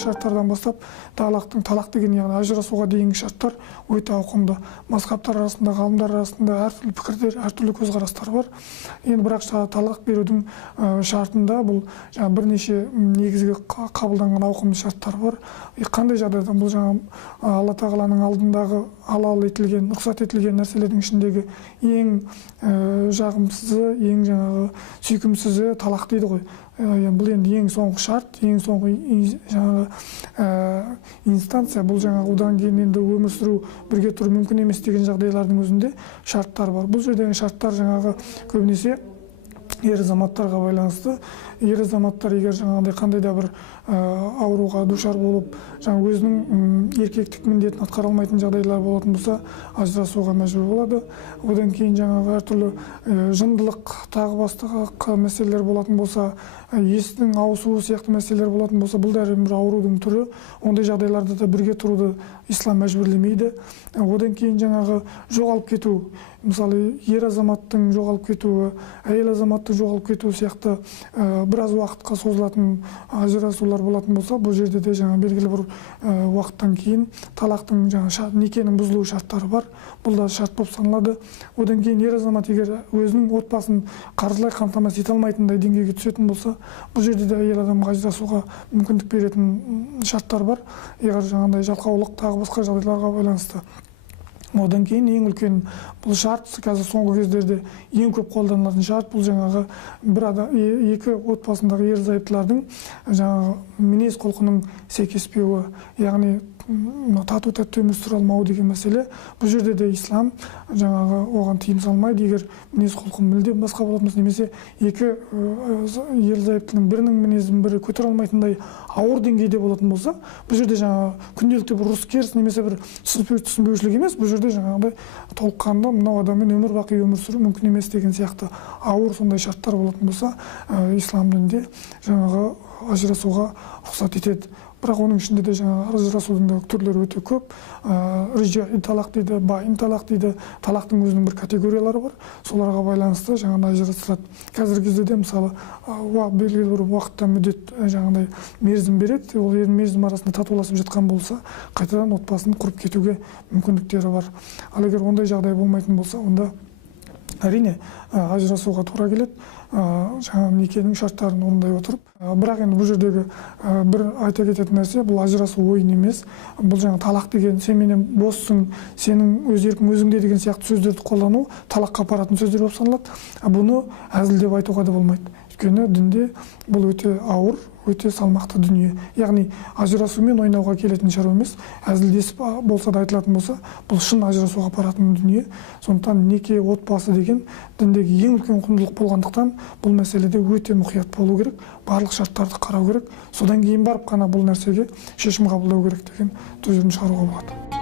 шарттардан бастап талақ деген яғни ажырасуға дейінгі шарттар өте ауқымды. Мазһабтар арасында, ғалымдар арасында әртүрлі пікірдер, әртүрлі көзқарастар бар. Енді бірақ талақ берудің шартында бұл бірнеше негізгі қабылданған ауқымды шарттар бар. Қандай жағдайда бұл Алла тағаланың алдындағы халал етілген, рұқсат етілген нәрселердің ішіндегі ең жағымсызы, ең сүйкімсізі талақ дейді ғой. Бұл енді ең соңғы шарт, ең соңғы инстанция. Бұл одан кейін енді өмір сүру, бірге тұру мүмкін емес деген жағдайлардың өзінде шарттар бар. Бұл жердегі шарттар көбінесе ер азаматтарға байланысты. Ер азаматтар егер қандай да бір ауруға душар болып, өзінің еркектік міндетін атқара алмайтын жағдайлар болатын болса, ажырасуға мәжбүр болады. Одан кейін әртүрлі жындылық, тағы басқа мәселелер болатын болса, естің ауысуы сияқты мәселелер болатын болса, бұл да бір аурудың түрі. Ондай жағдайларда да бірге тұруды ислам мәжбүрлемейді. Одан кейін жоғалып кету, мысалы ер азаматтың жоғалып кетуі, әйел азаматтың жоғалып кетуі сияқты біраз уақытқа созылатын ажырасулар болатын болса, бұл жерде де белгілі бір уақыттан кейін талақтың некенің бұзылу шарттары бар. Бұл да шарт болып саналады. Одан кейін ер азамат егер өзінің отбасын қаржылай қамтамасыз ете алмайтындай деңгейге түсетін болса, бұл жерде де әйел адамға ажырасуға мүмкіндік беретін шарттар бар. Егер жалқаулық, тағы басқа жағдайларға байланысты. Одан кейін ең үлкен бұл шарт, қазір соңғы кездерде ең көп қолданылатын шарт, бұл екі отбасындағы ерлі-зайыптылардың мінез құлқының сәйкеспеуі, яғни тату тәтті өмір сүре алмау деген мәселе. Бұл жерде де ислам оған тыйым салмайды. Егер мінез құлқы мүлдем басқа болатын болса, немесе екі ерлі-зайыптының бірінің мінезін бірі көтере алмайтындай ауыр деңгейде болатын болса, бұл жерде күнделікті бір ұрыс-керіс немесе бір түсінбеушілік емес, бұл жерде толыққанды мынау адаммен өмір бақи өмір сүру мүмкін емес деген сияқты ауыр сондай шарттар болатын болса, ислам дінінде ажырасуға рұқсат етеді. Бірақ оның ішінде де ажырасудың түрлері өте көп. Рижаи талақ дейді, байын талақ дейді. Талақтың өзінің бір категориялары бар. Соларға байланысты ажырасылады. Қазіргі кезде де мысалы белгілі бір уақытта мүддет мерзім береді. Ол мерзім арасында татуласып жатқан болса, қайтадан отбасын құрып кетуге мүмкіндіктері бар. Ал егер ондай жағдай болмайтын болса, онда әрине ажырасуға тура келеді. Некенің шарттарын орындай отырып. Бірақ енді бұл жердегі бір айта кететін нәрсе, бұл ажырасу ойын емес. Бұл талақ деген, сен менен боссың, сенің өз еркің өзіңде деген сияқты сөздерді қолдану талаққа апаратын сөздер болып саналады. Бұны әзілдеп айтуға да болмайды. Өйткені дінде бұл өте ауыр, өте салмақты дүние. Яғни ажырасумен ойнауға келетін шаруа емес. Әзілдесіп болса да айтылатын болса, бұл шын ажырасуға апаратын дүние. Сондықтан неке, отбасы деген діндегі ең үлкен құндылық болғандықтан бұл мәселеде өте мұқият болу керек, барлық шарттарды қарау керек. Содан кейін барып қана бұл нәрсеге шешім қабылдау керек деген тұжырым шығаруға болады.